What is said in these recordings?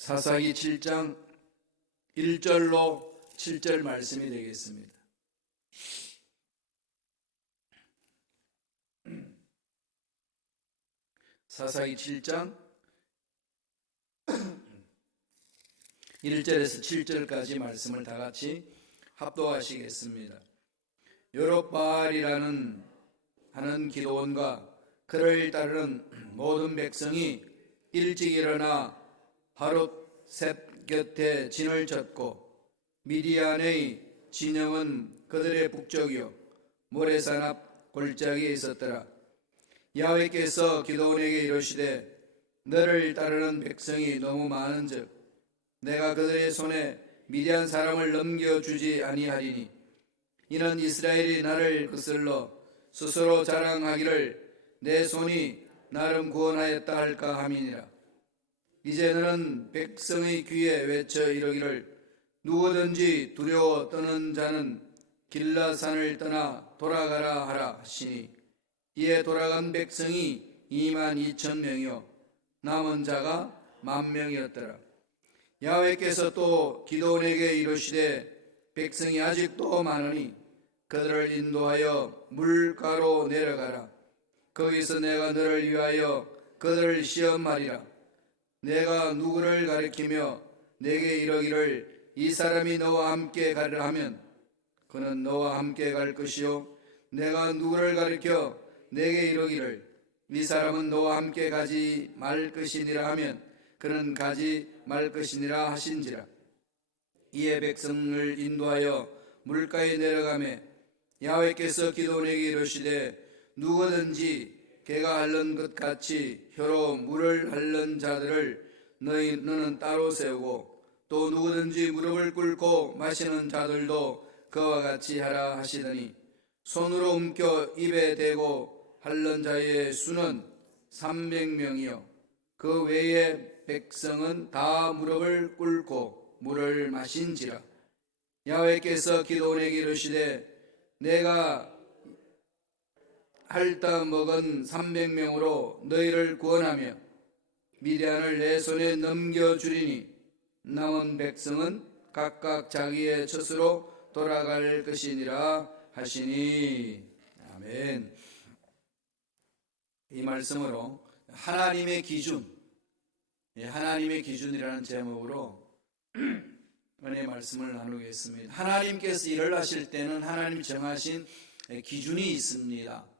사사기 7장 1절로 7절 말씀이 되겠습니다. 사사기 7장 1절에서 7절까지 말씀을 다 같이 합독하시겠습니다. 여롯바알이라는 하는 기도원과 그를 따르는 모든 백성이 일찍 일어나 하롯셋 곁에 진을 쳤고 미디안의 진영은 그들의 북쪽이요 모래산 앞 골짜기에 있었더라. 야훼께서 기드온에게 이르시되 너를 따르는 백성이 너무 많은즉 내가 그들의 손에 미디안 사람을 넘겨주지 아니하리니 이는 이스라엘이 나를 거슬러 스스로 자랑하기를 내 손이 나름 구원하였다 할까 함이니라. 이제 너는 백성의 귀에 외쳐 이르기를 누구든지 두려워 떠는 자는 길라산을 떠나 돌아가라 하라 하시니 이에 돌아간 백성이 22,000명이요 남은 자가 10,000명이었더라. 야훼께서 또 기드온에게 이르시되 백성이 아직도 많으니 그들을 인도하여 물가로 내려가라. 거기서 내가 너를 위하여 그들을 시험하리라. 내가 누구를 가리키며 내게 이르기를 이 사람이 너와 함께 가리라 하면 그는 너와 함께 갈 것이요 내가 누구를 가리켜 내게 이르기를 이 사람은 너와 함께 가지 말 것이니라 하면 그는 가지 말 것이니라 하신지라. 이에 백성을 인도하여 물가에 내려가매 야훼께서 기드온에게 이르시되 누구든지 개가 핥는 것 같이 혀로 물을 핥는 자들을 너는 따로 세우고 또 누구든지 무릎을 꿇고 마시는 자들도 그와 같이 하라 하시더니 손으로 움켜 입에 대고 핥는 자의 수는 300명이요 그 외에 백성은 다 무릎을 꿇고 물을 마신지라. 야훼께서 기드온에게 이르시되 내가 핥아 먹은 300명으로 너희를 구원하며 미디안을 내 손에 넘겨주리니 남은 백성은 각각 자기의 젖으로 돌아갈 것이니라 하시니. 아멘. 이 말씀으로 하나님의 기준, 하나님의 기준이라는 제목으로 은혜의 말씀을 나누겠습니다. 하나님께서 일을 하실 때는 하나님 정하신 기준이 있습니다.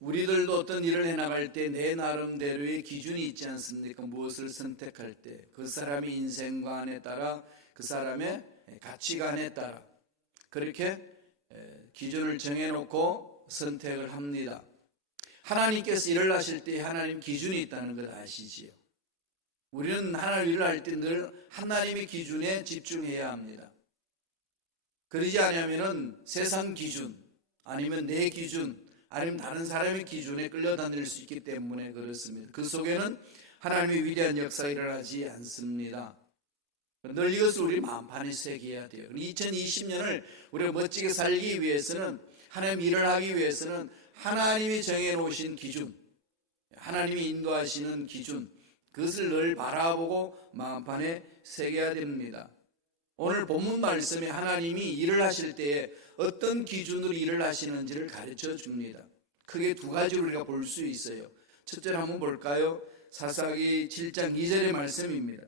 우리들도 어떤 일을 해나갈 때 내 나름대로의 기준이 있지 않습니까? 무엇을 선택할 때 그 사람의 인생관에 따라 그 사람의 가치관에 따라 그렇게 기준을 정해놓고 선택을 합니다. 하나님께서 일을 하실 때 하나님 기준이 있다는 걸 아시지요? 우리는 하나님 일을 할 때 늘 하나님의 기준에 집중해야 합니다. 그러지 않으면 세상 기준 아니면 내 기준 아니면 다른 사람의 기준에 끌려다닐 수 있기 때문에 그렇습니다. 그 속에는 하나님의 위대한 역사가 일어나지 않습니다. 늘 이것을 우리 마음판에 새겨야 돼요. 2020년을 우리가 멋지게 살기 위해서는 하나님 일을 하기 위해서는 하나님이 정해놓으신 기준, 하나님이 인도하시는 기준 그것을 늘 바라보고 마음판에 새겨야 됩니다. 오늘 본문 말씀에 하나님이 일을 하실 때에 어떤 기준으로 일을 하시는지를 가르쳐 줍니다. 크게 두 가지로 우리가 볼 수 있어요. 첫째로 한번 볼까요? 사사기 7장 2절의 말씀입니다.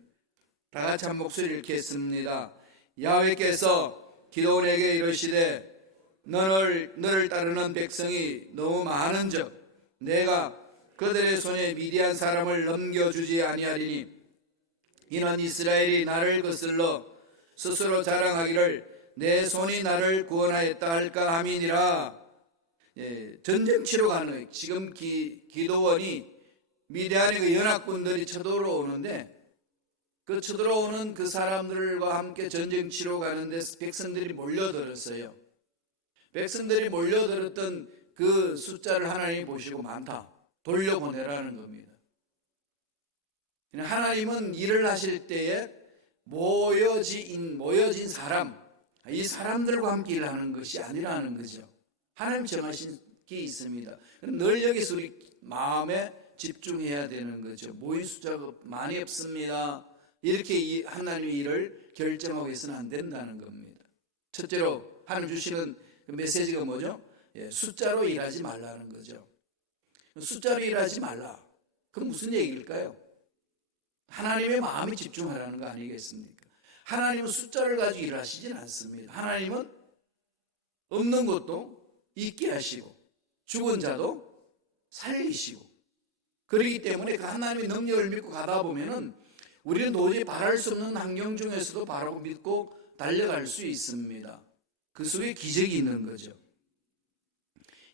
다 같이 한 목소리 읽겠습니다. 야훼께서 기드온에게 이르시되 너를 따르는 백성이 너무 많은즉 내가 그들의 손에 미디안 사람을 넘겨주지 아니하리니 이는 이스라엘이 나를 거슬러 스스로 자랑하기를 내 손이 나를 구원하였다 할까 함이니라. 전쟁 치러 가는 지금 기드온이 미디안의 그 연합군들이 쳐들어오는데 그 쳐들어오는 그 사람들과 함께 전쟁 치러 가는데 백성들이 몰려들었어요. 백성들이 몰려들었던 그 숫자를 하나님이 보시고 많다. 돌려보내라는 겁니다. 하나님은 일을 하실 때에 모여진 사람, 이 사람들과 함께 일하는 것이 아니라는 거죠. 하나님 정하신 게 있습니다. 늘 여기서 우리 마음에 집중해야 되는 거죠. 모인 숫자가 많이 없습니다. 이렇게 하나님의 일을 결정하고 해서는 안 된다는 겁니다. 첫째로 하나님 주시는 그 메시지가 뭐죠? 숫자로 일하지 말라는 거죠. 숫자로 일하지 말라. 그건 무슨 얘기일까요? 하나님의 마음에 집중하라는 거 아니겠습니까? 하나님은 숫자를 가지고 일하시진 않습니다. 하나님은 없는 것도 있게 하시고 죽은 자도 살리시고, 그렇기 때문에 그 하나님의 능력을 믿고 가다 보면은 우리는 도저히 바랄 수 없는 환경 중에서도 바라고 믿고 달려갈 수 있습니다. 그 속에 기적이 있는 거죠.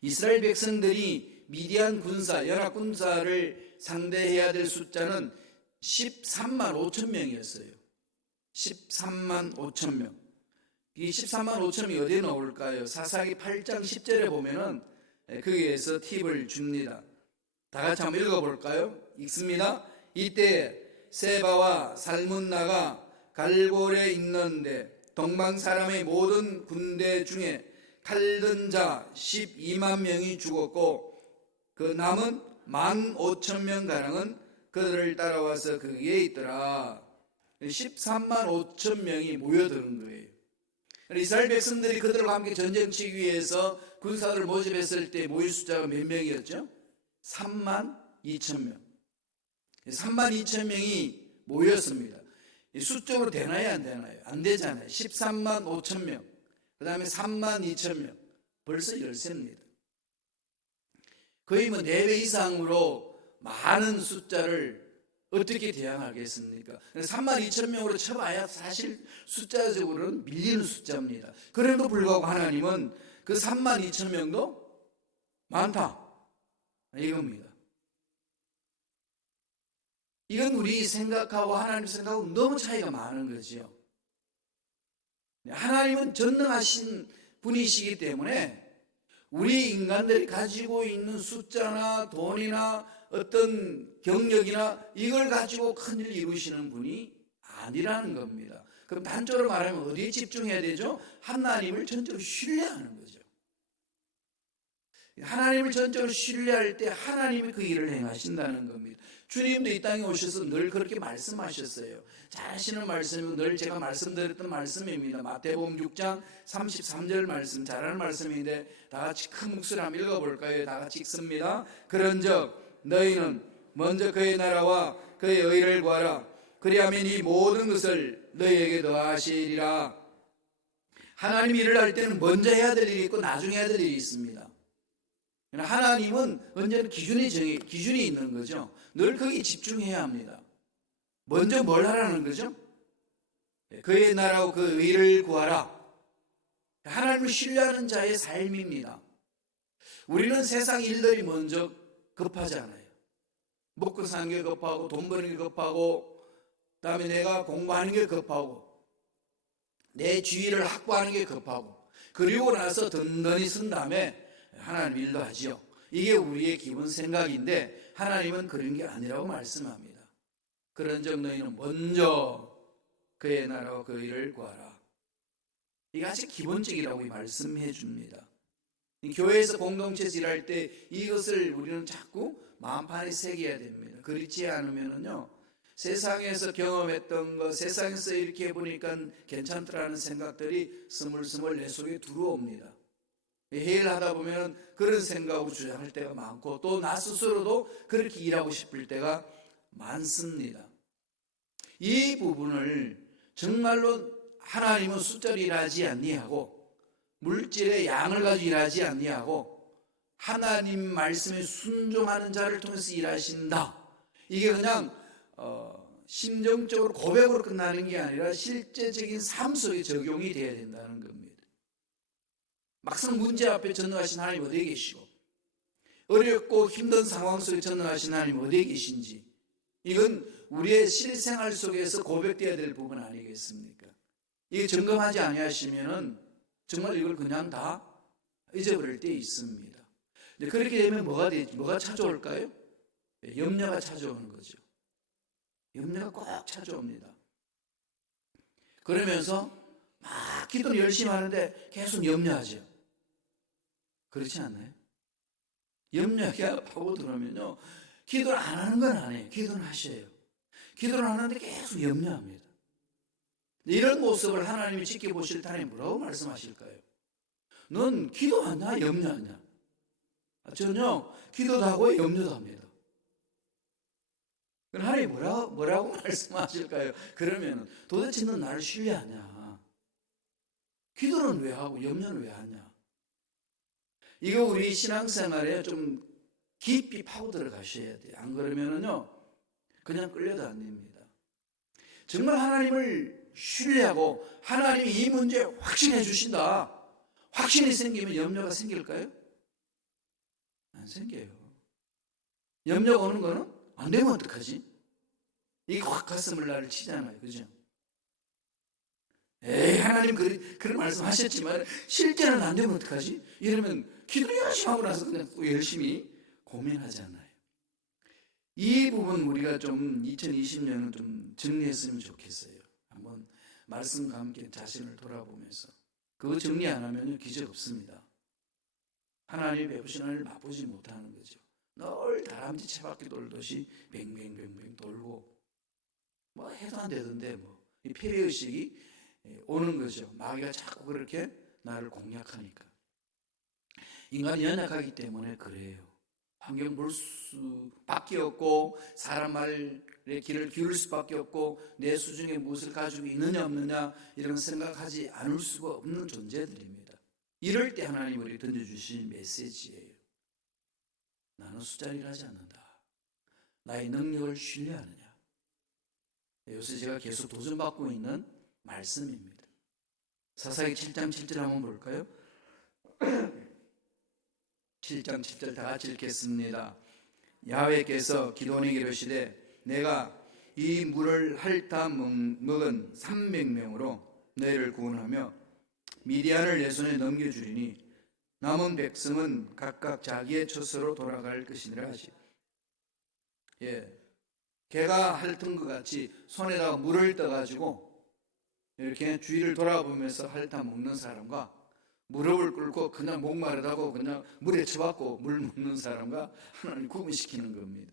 이스라엘 백성들이 미디안 군사, 연합 군사를 상대해야 될 숫자는 13만 5천 명이었어요. 13만 5천 명. 이 13만 5천이 어디에 나올까요? 사사기 8장 10절에 보면은 거기에서 팁을 줍니다. 다 같이 한번 읽어볼까요? 읽습니다. 이때 세바와 살문나가 갈골에 있는데 동방 사람의 모든 군대 중에 칼든 자 12만 명이 죽었고 그 남은 15,000명가량은 그들을 따라와서 그 위에 있더라. 13만 5천 명이 모여드는 거예요. 이스라엘 백성들이 그들과 함께 전쟁 치기 위해서 군사들을 모집했을 때 모일 숫자가 몇 명이었죠? 3만 2천 명. 3만 2천 명이 모였습니다. 수적으로 되나요, 안 되나요? 안 되잖아요. 13만 5천 명. 그 다음에 3만 2천 명. 벌써 열세입니다. 거의 4배 이상으로 많은 숫자를 어떻게 대항하겠습니까? 3만 2천 명으로 쳐봐야 사실 숫자적으로는 밀리는 숫자입니다. 그래도 불구하고 하나님은 그 3만 2천 명도 많다, 이겁니다. 이건 우리 생각하고 하나님 생각하고 너무 차이가 많은 거죠. 하나님은 전능하신 분이시기 때문에 우리 인간들이 가지고 있는 숫자나 돈이나 어떤 경력이나 이걸 가지고 큰일 이루시는 분이 아니라는 겁니다. 그럼 단적으로 말하면 어디에 집중해야 되죠? 하나님을 전적으로 신뢰하는 거죠. 하나님을 전적으로 신뢰할 때 하나님이 그 일을 행하신다는 겁니다. 주님도 이 땅에 오셔서 늘 그렇게 말씀하셨어요. 잘 하시는 말씀은 늘 제가 말씀드렸던 말씀입니다. 마태복음 6장 33절 말씀, 잘하는 말씀인데 다 같이 큰 목소리로 한번 읽어볼까요? 다 같이 읽습니다. 그런즉 너희는 먼저 그의 나라와 그의 의를 구하라. 그리하면 이 모든 것을 너희에게 더하시리라. 하나님 일을 할 때는 먼저 해야 될 일이 있고 나중에 해야 될 일이 있습니다. 하나님은 언제나 기준이 있는 거죠. 늘 거기에 집중해야 합니다. 먼저 뭘 하라는 거죠? 그의 나라와 그 의를 구하라. 하나님을 신뢰하는 자의 삶입니다. 우리는 세상 일들이 먼저 급하잖아요. 먹고 사는 게 급하고 돈 버는 게 급하고 그다음에 내가 공부하는 게 급하고 내 지위를 확보하는 게 급하고 그리고 나서 든든히 쓴 다음에 하나님 일도 하지요. 이게 우리의 기본 생각인데 하나님은 그런 게 아니라고 말씀합니다. 그런즉 너희는 먼저 그의 나라와 그 일을 구하라. 이게 아주 기본적이라고 말씀해 줍니다. 교회에서 공동체에서 일할 때 이것을 우리는 자꾸 마음판에 새겨야 됩니다. 그렇지 않으면요 세상에서 경험했던 거, 세상에서 이렇게 해보니까 괜찮더라는 생각들이 스물스물 내 속에 들어옵니다. 회의를 하다 보면 그런 생각으로 주장할 때가 많고 또 나 스스로도 그렇게 일하고 싶을 때가 많습니다. 이 부분을 정말로 하나님은 숫자로 일하지 아니하고 물질의 양을 가지고 일하지 아니하고 하나님 말씀에 순종하는 자를 통해서 일하신다. 이게 그냥 심정적으로 고백으로 끝나는 게 아니라 실제적인 삶 속에 적용이 돼야 된다는 겁니다. 막상 문제 앞에 전능하신 하나님 어디에 계시고 어렵고 힘든 상황 속에 전능하신 하나님 어디에 계신지 이건 우리의 실생활 속에서 고백되어야 될 부분 아니겠습니까? 이게 점검하지 아니하시면은 정말 이걸 그냥 다 잊어버릴 때 있습니다. 그렇게 되면 뭐가 찾아올까요? 염려가 찾아오는 거죠. 염려가 꼭 찾아옵니다. 그러면서 막 기도는 열심히 하는데 계속 염려하죠. 그렇지 않나요? 염려하게 파고 들어오면요 기도를 안 하는 건 아니에요. 기도는 하셔요. 기도를 하는데 계속 염려합니다. 이런 모습을 하나님이 지켜보실 때 하나님 뭐라고 말씀하실까요? 넌 기도하냐 염려하냐? 전혀 기도도 하고 염려도 합니다. 그럼 하나님 뭐라고 말씀하실까요? 그러면 도대체 넌 나를 신뢰하냐? 기도는 왜 하고 염려는 왜 하냐? 이거 우리 신앙생활에 좀 깊이 파고 들어가셔야 돼요. 안 그러면은요 그냥 끌려도 안 됩니다. 정말 하나님을 신뢰하고 하나님이 이 문제에 확신해 주신다. 확신이 생기면 염려가 생길까요? 안 생겨요. 염려가 오는 거는 안 되면 어떡하지? 이게 확 가슴을 나를 치잖아요. 그죠? 에이 하나님 그런 말씀 하셨지만 실제는 안 되면 어떡하지? 이러면 기도 열심히 하고 나서 그냥 또 열심히 고민하잖아요. 이 부분 우리가 좀 2020년은 좀 정리했으면 좋겠어요. 한번 말씀과 함께 자신을 돌아보면서 그거 정리 안 하면 기적 없습니다. 하나님이 베푸신 은혜를 맛보지 못하는 거죠. 늘 다람쥐 채바퀴 돌듯이 뱅뱅뱅뱅 돌고 뭐 해도 안 되던데 뭐 이 패배의식이 오는 거죠. 마귀가 자꾸 그렇게 나를 공략하니까. 인간이 연약하기 때문에 그래요. 환경 볼 수밖에 없고 사람 말에 귀를 기울일 수밖에 없고 내 수중에 무엇을 가지고 있느냐 없느냐 이런 생각하지 않을 수가 없는 존재들입니다. 이럴 때 하나님 우리 던져주신 메시지예요. 나는 숫자를 하지 않는다. 나의 능력을 신뢰하느냐. 요새 제가 계속 도전받고 있는 말씀입니다. 사사기 7장 7절 한번 볼까요? 7장 7절 다 같이 읽겠습니다. 야훼께서 기드온에게 이르시되 내가 이 물을 핥아 먹은 300명으로 너희를 구원하며 미디안을 내 손에 넘겨주리니 남은 백성은 각각 자기의 처소로 돌아갈 것이니라 하시. 개가 핥은 것 같이 손에다가 물을 떠가지고 이렇게 주위를 돌아보면서 핥아 먹는 사람과 무릎을 꿇고 그냥 목마르다고 그냥 물에 쳐박고 물 먹는 사람과 하나님 구분시키는 겁니다.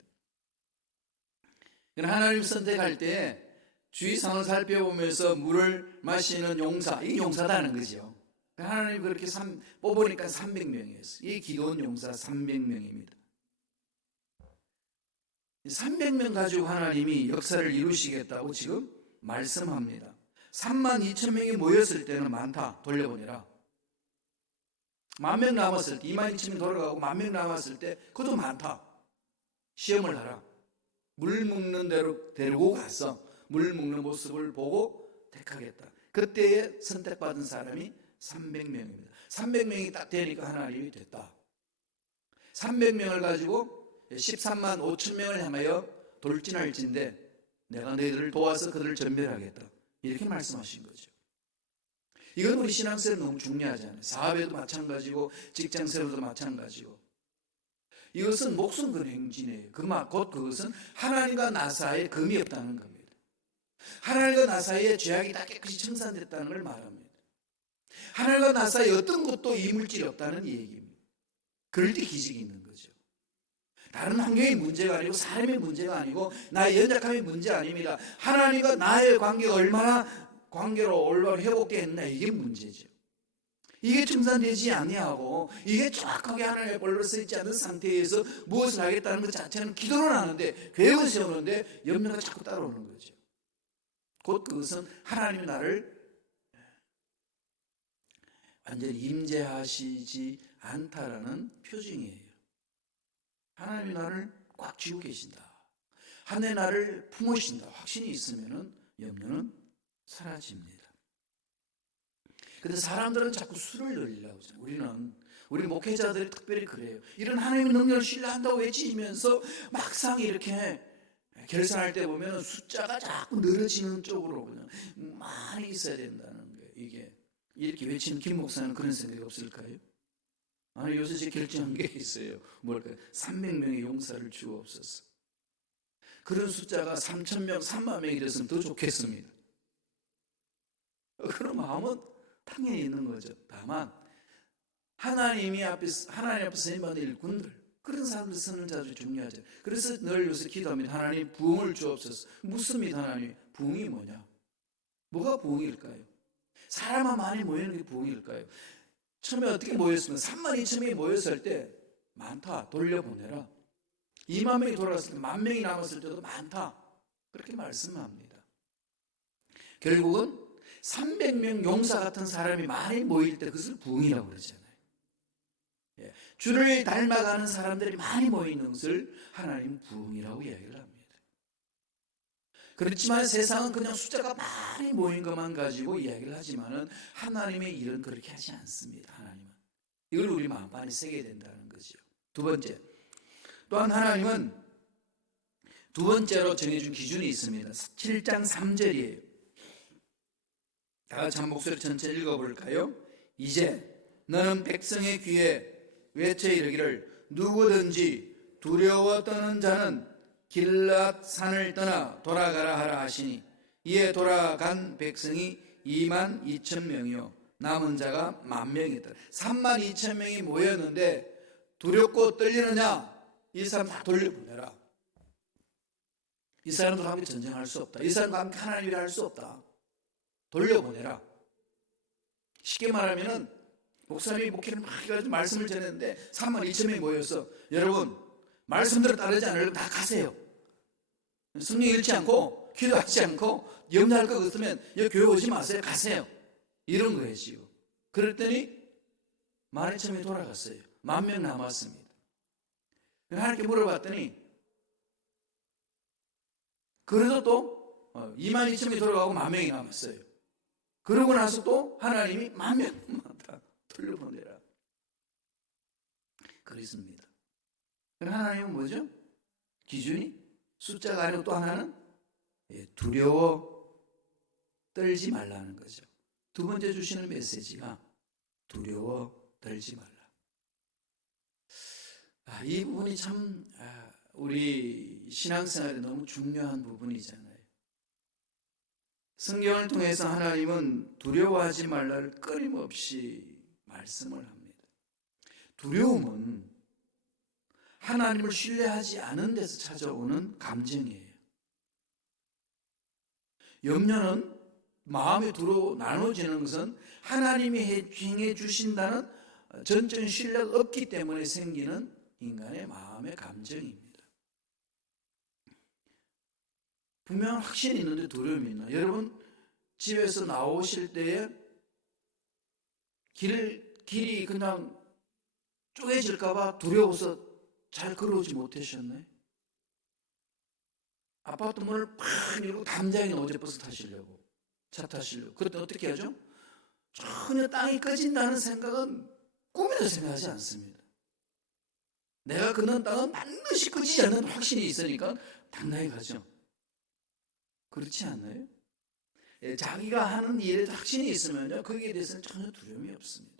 하나님 선택할 때 주위 상황을 살펴보면서 물을 마시는 용사, 이게 용사다는 거죠. 하나님 그렇게 뽑으니까 300명이었어요. 이 기도원 용사 300명입니다. 300명 가지고 하나님이 역사를 이루시겠다고 지금 말씀합니다. 32,000명이 모였을 때는 많다. 돌려보내라. 10,000명 남았을 때 22,000명 돌아가고 10,000명 남았을 때 그것도 많다. 시험을 하라. 물 먹는 대로 데리고 가서 물 먹는 모습을 보고 택하겠다. 그때에 선택받은 사람이 300명입니다. 300명이 딱 되니까 하나님이 됐다. 300명을 가지고 13만 5천 명을 향하여 돌진할진데 내가 너희들을 도와서 그들을 전멸하겠다. 이렇게 말씀하신 거죠. 이건 우리 신앙생활 너무 중요하잖아요. 사업에도 마찬가지고 직장생활도 마찬가지고. 이것은 목숨 건 행진이에요. 곧 그것은 하나님과 나 사이에 금이 없다는 겁니다. 하나님과 나 사이에 죄악이 다 깨끗이 청산됐다는 걸 말합니다. 하나님과 나 사이에 어떤 것도 이물질이 없다는 얘기입니다. 그럴 때 기적이 있는 거죠. 다른 환경의 문제가 아니고 사람의 문제가 아니고 나의 연약함의 문제 아닙니다. 하나님과 나의 관계가 얼마나 관계로 올바로 회복되었나 이게 문제죠. 이게 청산되지 아니하고 이게 정확하게 하나님의 볼로 쓰이지 않은 상태에서 무엇을 하겠다는 것 자체는 기도는 하는데 계획을 세우는데 염려가 자꾸 따라오는 거죠. 곧 그것은 하나님이 나를 완전히 임재하시지 않다라는 표징이에요. 하나님이 나를 꽉 쥐고 계신다. 하나님이 나를 품으신다. 확신이 있으면 염려는 사라집니다. 근데 사람들은 자꾸 수를 늘리려고 하죠. 우리 목회자들이 특별히 그래요. 이런 하나님의 능력을 신뢰한다고 외치면서 막상 이렇게 결산할 때 보면 숫자가 자꾸 늘어지는 쪽으로 그냥 많이 있어야 된다는 거예요. 이게 이렇게 외치는 김 목사는 그런 생각이 없을까요? 아니 요새 제 결정한 게 있어요. 뭘까요? 300명의 용사를 주옵소서. 그런 숫자가 3,000명, 3만 명이 됐으면 더 좋겠습니다. 그런 마음은 당연히 있는 거죠. 다만 하나님 앞에서 힘받는 일꾼들, 그런 사람들 선언자도 중요하죠. 그래서 늘 요새 기도합니다. 하나님 부흥을 주옵소서. 묻습니다. 하나님 부흥이 뭐냐? 뭐가 부흥일까요? 사람만 많이 모이는 게 부흥일까요? 처음에 어떻게 모였으면 3만 2천 명이 모였을 때 많다 돌려보내라. 2만 명이 돌아갔을 때 1만 명이 남았을 때도 많다. 그렇게 말씀합니다. 결국은 300명 용사 같은 사람이 많이 모일 때 그것을 부흥이라고 그러잖아요. 주를 닮아가는 사람들이 많이 모이는 것을 하나님 부흥이라고 이야기를 합니다. 그렇지만 세상은 그냥 숫자가 많이 모인 것만 가지고 이야기를 하지만은 하나님의 일은 그렇게 하지 않습니다. 하나님은 이걸 우리 마음판에 새겨야 된다는 거죠. 두 번째, 또한 하나님은 두 번째로 정해준 기준이 있습니다. 7장 3절이에요. 다 같이 한 목소리 전체 읽어볼까요? 이제 너는 백성의 귀에 외쳐 이르기를 누구든지 두려워 떠는 자는 길앗 산을 떠나 돌아가라 하라 하시니 이에 돌아간 백성이 2만 2천 명이요 남은 자가 1만 명이다. 3만 2천 명이 모였는데 두렵고 떨리느냐? 이 사람 다 돌려보내라. 이 사람들과 함께 전쟁할 수 없다. 이 사람과 함께 하나님 일을 할 수 없다. 돌려보내라. 쉽게 말하면은 목사님이 목회를 막 해가지고 말씀을 전했는데 3만 2천 명이 모여서 여러분 말씀대로 따르지 않으려면 다 가세요. 성령 잃지 않고 기도하지 않고 염려할 것 같으면 여기 교회 오지 마세요. 가세요. 이런 거예요. 그랬더니 12,000명이 돌아갔어요. 10,000명 남았습니다. 하나님께 물어봤더니 그래도 또 22,000명이 돌아가고 10,000명이 남았어요. 그러고 나서 또 하나님이 10,000명만 다 돌려보내라 그랬습니다. 하나님은 뭐죠? 기준이 숫자가 아니고 또 하나는 두려워 떨지 말라는 거죠. 두 번째 주시는 메시지가 두려워 떨지 말라. 이 부분이 참 우리 신앙생활에 너무 중요한 부분이잖아요. 성경을 통해서 하나님은 두려워하지 말라를 끊임없이 말씀을 합니다. 두려움은 하나님을 신뢰하지 않은 데서 찾아오는 감정이에요. 염려는 마음에 나눠지는 것은 하나님이 행해 주신다는 전적인 신뢰가 없기 때문에 생기는 인간의 마음의 감정입니다. 분명 확신이 있는데 두려움이 있나? 여러분 집에서 나오실 때에 길이 그냥 쪼개질까 봐 두려워서 잘 걸어오지 못하셨나요? 아파트 문을 팍 열고 담장에 어제 버스 타시려고 차 타시려고 그럴 때 어떻게 하죠? 전혀 땅이 꺼진다는 생각은 꿈에도 생각하지 않습니다. 내가 걷는 땅은 반드시 꺼지지 않는 확신이 있으니까 당당히 가죠. 그렇지 않나요? 자기가 하는 일에 확신이 있으면요 거기에 대해서는 전혀 두려움이 없습니다.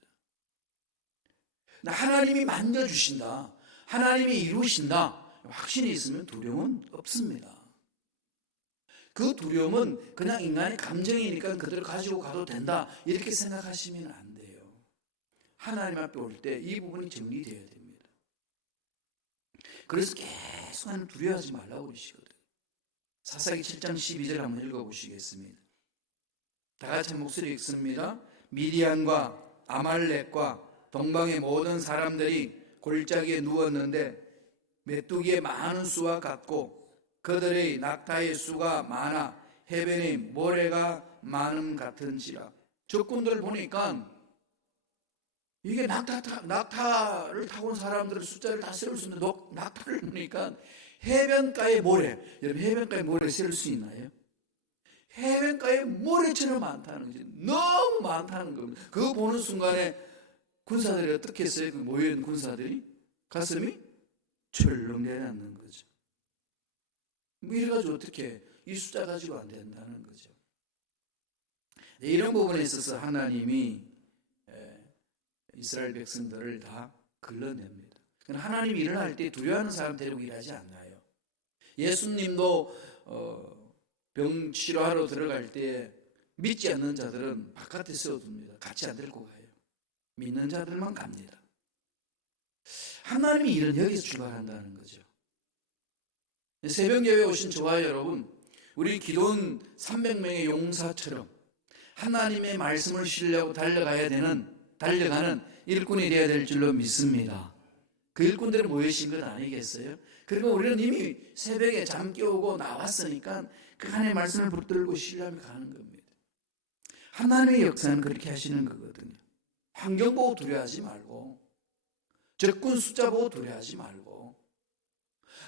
하나님이 만져주신다, 하나님이 이루신다 확신이 있으면 두려움은 없습니다. 그 두려움은 그냥 인간의 감정이니까 그대로 가지고 가도 된다 이렇게 생각하시면 안 돼요. 하나님 앞에 올 때 이 부분이 정리되어야 됩니다. 그래서 계속 하나님 두려워하지 말라고 그러시거든요. 사사기 7장 12절 한번 읽어보시겠습니다. 다 같이 목소리 읽습니다. 미디안과 아말렉과 동방의 모든 사람들이 골짜기에 누웠는데 메뚜기의 많은 수와 같고 그들의 낙타의 수가 많아 해변의 모래가 많음 같은지라. 적군들 보니까 이게 낙타를 타고 온 사람들의 숫자를 다 세울 수 있는데 낙타를 보니까 해변가의 모래, 여러분 해변가의 모래를 세울 수 있나요? 해변가에 모래처럼 많다는 거죠. 너무 많다는 겁니다. 그거 보는 순간에 군사들이 어떻게 했어요? 그 모여있는 군사들이 가슴이 철렁 내려앉는 거죠. 이래가지고 어떻게 이 숫자 가지고 안 된다는 거죠. 이런 부분에 있어서 하나님이 이스라엘 백성들을 다 걸러냅니다. 하나님 일을 할 때 두려워하는 사람 데리고 일하지 않나요? 예수님도 병 치료하러 들어갈 때 믿지 않는 자들은 바깥에 세워둡니다. 같이 안 데리고 가요. 믿는 자들만 갑니다. 하나님의 일은 여기서 출발한다는 거죠. 새벽예배 오신 저와 여러분, 우리 기도원 300명의 용사처럼 하나님의 말씀을 신뢰하고 달려가는 일꾼이 되어야 될 줄로 믿습니다. 그 일꾼들은 모이신 것 아니겠어요? 그리고 우리는 이미 새벽에 잠 깨우고 나왔으니까 그 하나님의 말씀을 붙들고 신뢰하며 가는 겁니다. 하나님의 역사는 그렇게 하시는 거거든요. 환경 보고 두려워하지 말고, 적군 숫자 보고 두려워하지 말고,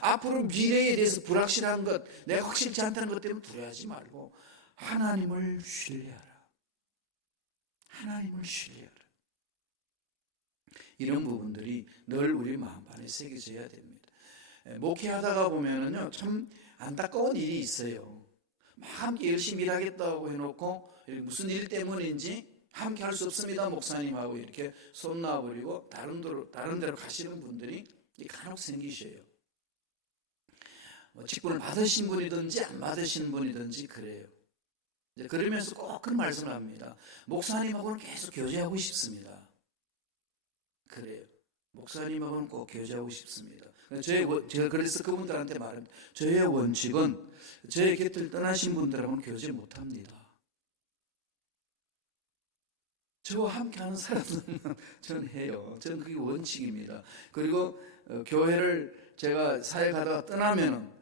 앞으로 미래에 대해서 불확실한 것, 내가 확실치 않다는 것 때문에 두려워하지 말고 하나님을 신뢰하라. 하나님을 신뢰하라. 이런 부분들이 늘 우리 마음판에 새겨져야 됩니다. 목회하다가 보면은요, 참 안타까운 일이 있어요. 막 함께 열심히 일하겠다고 해놓고 무슨 일 때문인지 함께 할 수 없습니다, 목사님하고 이렇게 손 놔버리고 다른 데로 가시는 분들이 간혹 생기셔요. 직분을 받으신 분이든지 안 받으신 분이든지 그래요. 그러면서 꼭 그런 말씀을 합니다. 목사님하고는 계속 교제하고 싶습니다. 그래요. 목사님하고는 꼭 교제하고 싶습니다. 제가 그래서 그분들한테 말합니다. 저의 원칙은 저의 곁을 떠나신 분들하고는 교제 못합니다. 저와 함께하는 사람들은 저는 해요. 저는 그게 원칙입니다. 그리고 교회를 제가 사회 가다가 떠나면은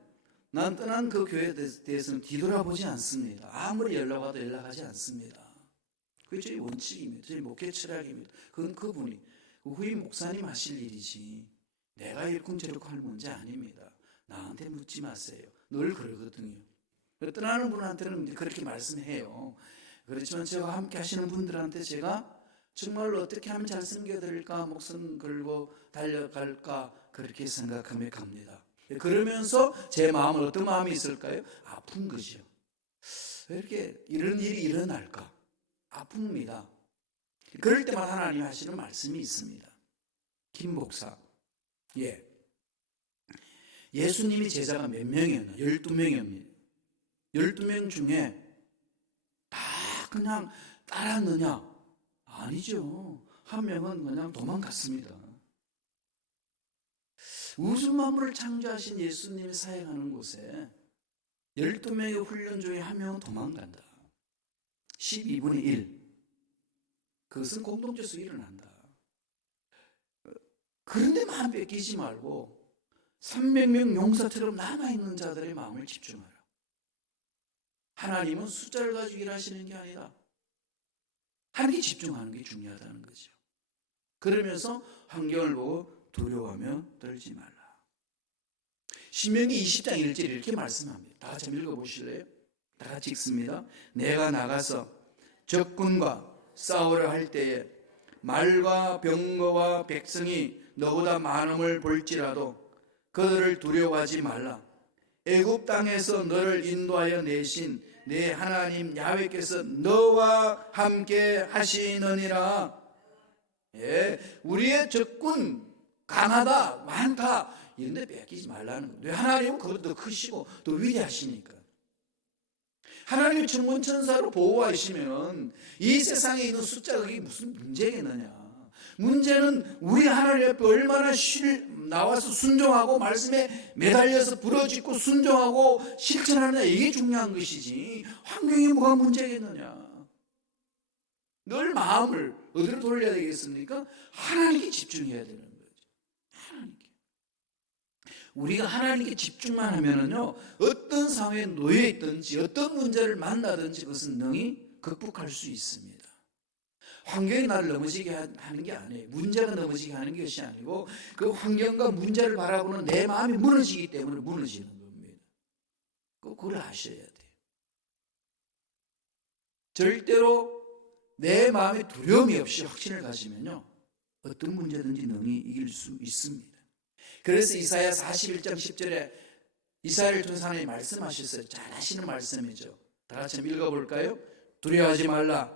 난 떠난 그 교회에 대해서는 뒤돌아보지 않습니다. 아무리 연락 와도 연락하지 않습니다. 그게 저희 원칙입니다. 저희 목회 철학입니다. 그건 그분이 후임 목사님 하실 일이지 내가 일꾼 저렇고 할 문제 아닙니다. 나한테 묻지 마세요. 늘 그러거든요. 떠나는 분한테는 그렇게 말씀해요. 그렇지만 저와 함께 하시는 분들한테 제가 정말로 어떻게 하면 잘 섬겨드릴까, 목숨 걸고 달려갈까 그렇게 생각하며 갑니다. 그러면서 제 마음은 어떤 마음이 있을까요? 아픈 거죠. 왜 이렇게 이런 일이 일어날까? 아픕니다. 그럴 때마다 하나님 하시는 말씀이 있습니다. 김 목사, 예수님이 제자가 몇 명이었나? 12명이었습니다. 12명 중에 다 그냥 따랐느냐? 아니죠. 한 명은 그냥 도망갔습니다. 우주 만물을 창조하신 예수님이 사역하는 곳에 12명의 훈련 중에 한 명은 도망간다. 12분의 1. 그것은 공동체에서 일어난다. 그런데 마음 뺏기지 말고 300명 용사처럼 남아있는 자들의 마음을 집중하라. 하나님은 숫자를 가지고 일하시는 게 아니라 하나님께 집중하는 게 중요하다는 거죠. 그러면서 환경을 보고 두려워하며 떨지 말라. 신명기 20장 1절 이렇게 말씀합니다. 다 같이 읽어보실래요? 다 같이 읽습니다. 내가 나가서 적군과 싸우려 할 때에 말과 병거와 백성이 너보다 많음을 볼지라도 그들을 두려워하지 말라. 애굽 땅에서 너를 인도하여 내신 내 하나님 야훼께서 너와 함께 하시느니라. 우리의 적군 강하다, 많다 이런데 뺏기지 말라는 거예요. 하나님은 그것도 더 크시고 더 위대하시니까. 하나님이 천군천사로 보호하시면 이 세상에 있는 숫자가 그게 무슨 문제겠느냐. 문제는 우리 하나님 앞에 얼마나 나와서 순종하고 말씀에 매달려서 부러지고 순종하고 실천하느냐, 이게 중요한 것이지 환경이 뭐가 문제겠느냐. 늘 마음을 어디로 돌려야 되겠습니까? 하나님께 집중해야 되는 거죠. 하나님께. 우리가 하나님께 집중만 하면은요, 어떤 상황에 놓여 있든지 어떤 문제를 만나든지 그것은 능히 극복할 수 있습니다. 환경이 나를 넘어지게 하는 게 아니에요. 문제가 넘어지게 하는 것이 아니고 그 환경과 문제를 바라보는 내 마음이 무너지기 때문에 무너지는 겁니다. 그걸 아셔야 돼요. 절대로 내 마음에 두려움이 없이 확신을 가지면요, 어떤 문제든지 능히 이길 수 있습니다. 그래서 이사야 41장 10절에 이사야를 통해서 하나님이 말씀하셨어요. 잘 하시는 말씀이죠. 다 같이 한번 읽어볼까요? 두려워하지 말라.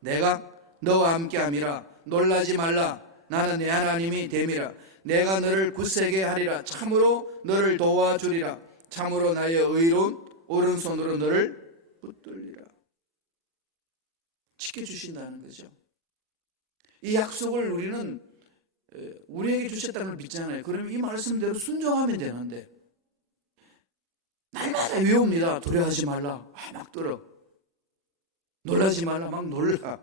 내가 너와 함께함이라. 놀라지 말라. 나는 내 하나님이 됨이라. 내가 너를 굳세게 하리라. 참으로 너를 도와주리라. 참으로 나의 의로운 오른손으로 너를 붙들리라. 지켜주신다는 거죠. 이 약속을 우리는 우리에게 주셨다는 걸 믿잖아요. 그러면 이 말씀대로 순종하면 되는데 날마다 외웁니다. 두려워하지 말라. 막 들어. 놀라지 말라. 막 놀라.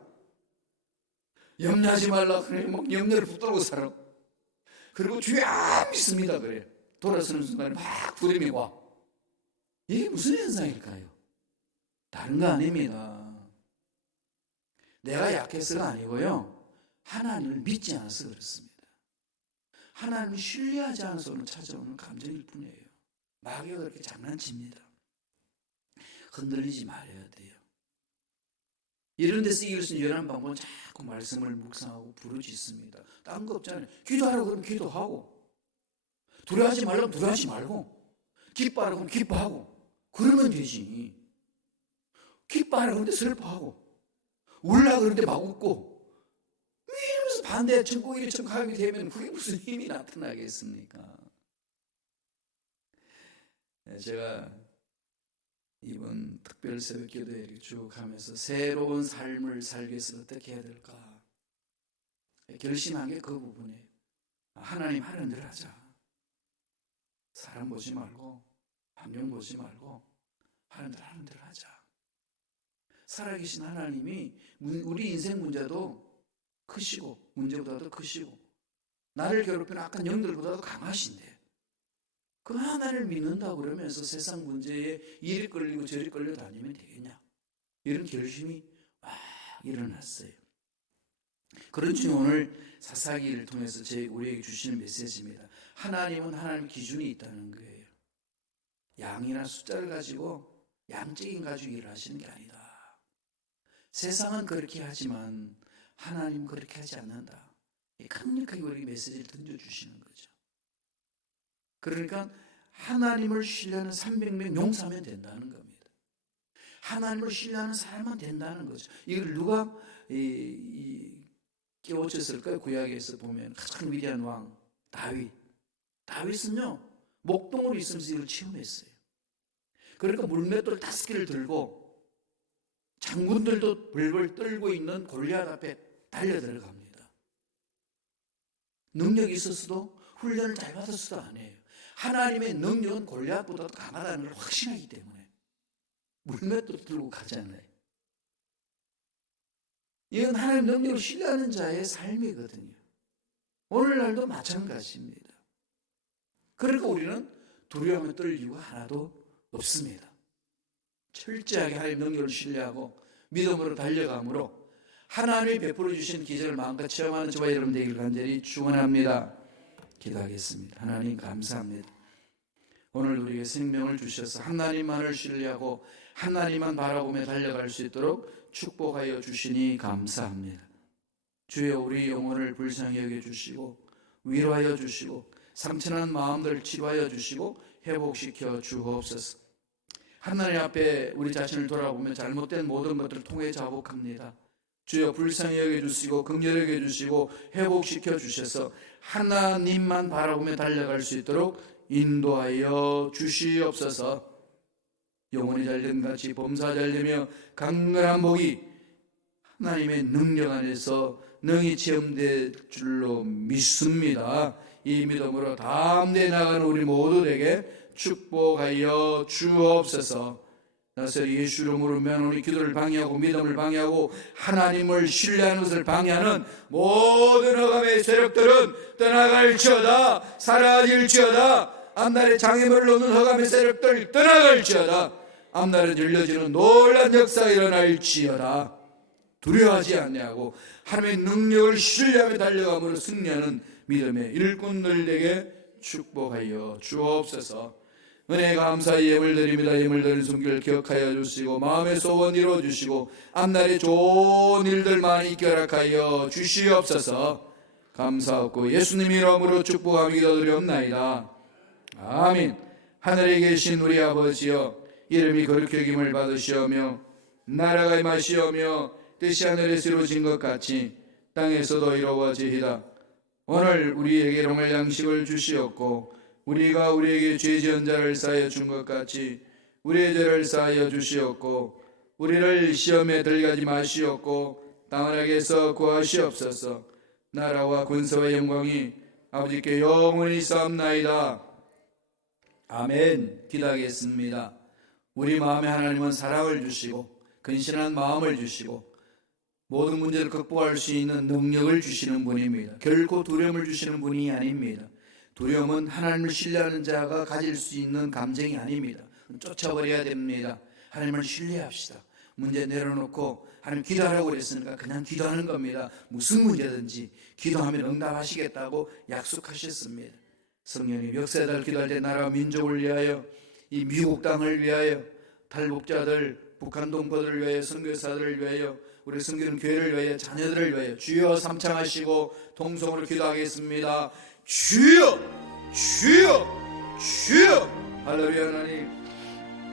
염려하지 말라. 그래 막 염려를 붙들고 살아. 그리고 주여 믿습니다. 그래. 돌아서는 순간에 막 두려움이 와. 이게 무슨 현상일까요? 다른 거 아닙니다. 내가 약해서가 아니고요. 하나님을 믿지 않아서 그렇습니다. 하나님을 신뢰하지 않아서 찾아오는 감정일 뿐이에요. 마귀가 그렇게 장난칩니다. 흔들리지 말아야 돼요. 이런 데서 이길 수 있는 유일한 방법은 자꾸 말씀을 묵상하고 부르짖습니다. 딴 거 없잖아요. 기도하라고 그러면 기도하고, 두려워하지 말라면 두려워하지 말고, 기뻐하라고 하면 기뻐하고, 그러면 되지. 기뻐하라고 하는데 슬퍼하고, 울라고 그러는데 막 웃고, 이러면서 반대 천국일처럼 가게 되면 그게 무슨 힘이 나타나겠습니까? 제가 이번 특별 새벽 기도회 이렇게 쭉 하면서 새로운 삶을 살기 위해서 어떻게 해야 될까 결심한 게 그 부분이에요. 하나님 하는 대로 하자. 사람 보지 말고 환경 보지 말고 하는 대로 하자. 살아계신 하나님이 우리 인생 문제도 크시고 문제보다도 크시고 나를 괴롭히는 악한 영들보다도 강하신데 그 하나를 믿는다고 그러면서 세상 문제에 이리 끌리고 저리 끌려 다니면 되겠냐? 이런 결심이 막 일어났어요. 그런 중 오늘 사사기를 통해서 우리에게 주시는 메시지입니다. 하나님은 하나님 기준이 있다는 거예요. 양이나 숫자를 가지고 양적인 가지고 일을 하시는 게 아니다. 세상은 그렇게 하지만 하나님은 그렇게 하지 않는다. 강력하게 우리에게 메시지를 던져주시는 거죠. 그러니까 하나님을 신뢰하는 300명 용서하면 된다는 겁니다. 하나님을 신뢰하는 사람만 된다는 거죠. 이걸 누가 깨우쳤을까요? 구약에서 보면 가장 위대한 왕 다윗. 다윗은요 목동으로 있으면서 이걸 체험했어요. 그러니까 물맷돌 5개를 들고 장군들도 벌벌 떨고 있는 골리앗 앞에 달려 들어갑니다. 능력이 있었어도 훈련을 잘 받았어도 안 해요. 하나님의 능력은 골리앗보다도 강하다는 걸 확신하기 때문에 물맷돌 들고 가잖아요. 이건 하나님 능력을 신뢰하는 자의 삶이거든요. 오늘날도 마찬가지입니다. 그러니까 우리는 두려움에 떨 이유가 하나도 없습니다. 철저하게 하나님 능력을 신뢰하고 믿음으로 달려감으로 하나님이 베풀어 주신 기적을 마음껏 체험하는 저와 여러분 되기를 간절히 축원합니다. 기도하겠습니다. 하나님 감사합니다. 오늘 우리에게 생명을 주셔서 하나님만을 신뢰하고 하나님만 바라보며 달려갈 수 있도록 축복하여 주시니 감사합니다. 주여 우리 영혼을 불쌍히 여겨주시고 위로하여 주시고 상처난 마음들을 치료하여 주시고 회복시켜 주옵소서. 하나님 앞에 우리 자신을 돌아보며 잘못된 모든 것들을 통해 자복합니다. 주여 불쌍히 여겨주시고 긍휼히 여겨주시고 회복시켜 주셔서 하나님만 바라보며 달려갈 수 있도록 인도하여 주시옵소서. 영혼이 잘된 같이 범사 잘되며 강건한 복이 하나님의 능력 안에서 능히 체험될 줄로 믿습니다. 이 믿음으로 다음 대 나가는 우리 모두에게 축복하여 주옵소서. 나서리 예수 이름으로 면허니 기도를 방해하고 믿음을 방해하고 하나님을 신뢰하는 것을 방해하는 모든 흑암의 세력들은 떠나갈지어다. 사라질지어다. 앞날에 장애물을 놓는 흑암의 세력들 떠나갈지어다. 앞날에 열려지는 놀란 역사가 일어날지어다. 두려워하지 않냐고 하나님의 능력을 신뢰하며 달려감으로 승리하는 믿음의 일꾼들에게 축복하여 주옵소서. 은혜 감사히 예물 드립니다. 예물 드린 손길 기억하여 주시고 마음의 소원 이루어주시고 앞날에 좋은 일들만 있게 허락하여 주시옵소서. 감사하고 예수님 이름으로 축복하며 기도드리옵나이다. 아멘. 하늘에 계신 우리 아버지여, 이름이 거룩히 여김을 받으시오며 나라가 임하시오며 뜻이 하늘에서 이루어진 것 같이 땅에서도 이루어지이다. 오늘 우리에게 일용할 양식을 주시옵고 우리가 우리에게 죄 지은 자를 사하여 준 것 같이 우리의 죄를 사하여 주시옵고 우리를 시험에 들게 하지 마시옵고 땅을 악에서 구하시옵소서. 나라와 권세와 영광이 아버지께 영원히 있사옵나이다. 아멘. 기도하겠습니다. 우리 마음에 하나님은 사랑을 주시고 근신한 마음을 주시고 모든 문제를 극복할 수 있는 능력을 주시는 분입니다. 결코 두려움을 주시는 분이 아닙니다. 두려움은 하나님을 신뢰하는 자가 가질 수 있는 감정이 아닙니다. 쫓아버려야 됩니다. 하나님을 신뢰합시다. 문제 내려놓고 하나님 기도하라고 그랬으니까 그냥 기도하는 겁니다. 무슨 문제든지 기도하면 응답하시겠다고 약속하셨습니다. 성령님 역사들 기도할 때 나라 민족을 위하여, 이 미국 땅을 위하여, 탈북자들, 북한 동포들을 위하여, 선교사들을 위하여, 우리 섬기는 교회를 위하여, 자녀들을 위하여 주여 삼창하시고 통성으로 기도하겠습니다. 주여 주여 주여. 할렐루야. 하나님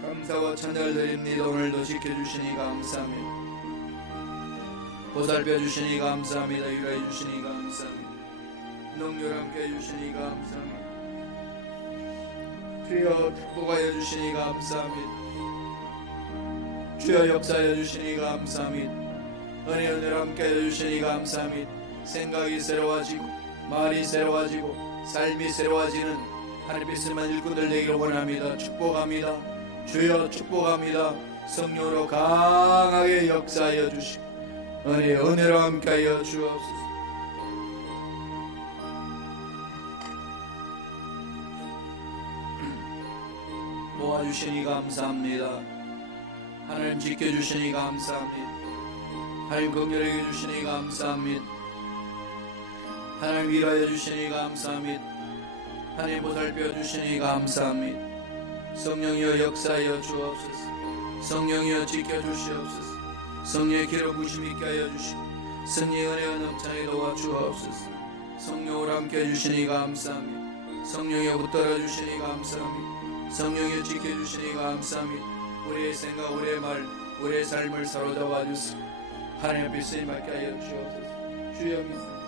감사와 찬양을 드립니다. 오늘도 지켜주시니 감사합니다. 보살펴 주시니 감사합니다. 위로해 주시니 감사합니다. 능력 함께 해주시니 감사합니다. 주여 축복하여 주시니 감사합니다. 주여 역사하여 주시니 감사합니다. 은혜를 함께 해주시니 감사합니다. 생각이 새로워지고 말이 새로워지고 삶이 새로워지는 하나님의 말씀만 일꾼들 되기를 원합니다. 축복합니다. 주여 축복합니다. 성령으로 강하게 역사하여 주시고 은혜로 함께하여 주옵소서. 도와주시니 감사합니다. 하나님 지켜주시니 감사합니다. 하나님 긍휼히 주시니 감사합니다. 하나님 위로해 주시니 감사합니다. 하나님 보살펴 주시니 감사합니다. 성령이여 역사하여 주옵소서. 성령이여 지켜주시옵소서. 성령의 기름 부심 있게 하여 주시고 성령의 은혜가 넘쳐나게 도와주옵소서. 성령으로 함께 해주시니 감사합니다. 성령이여 붙들어 주시니 감사합니다. 성령이여 지켜주시니 감사합니다. 우리의 생각, 우리의 말, 우리의 삶을 사로잡아 주시고 하나님 앞에 쓰임 받게 하여 주옵소서. 주여 믿습니다.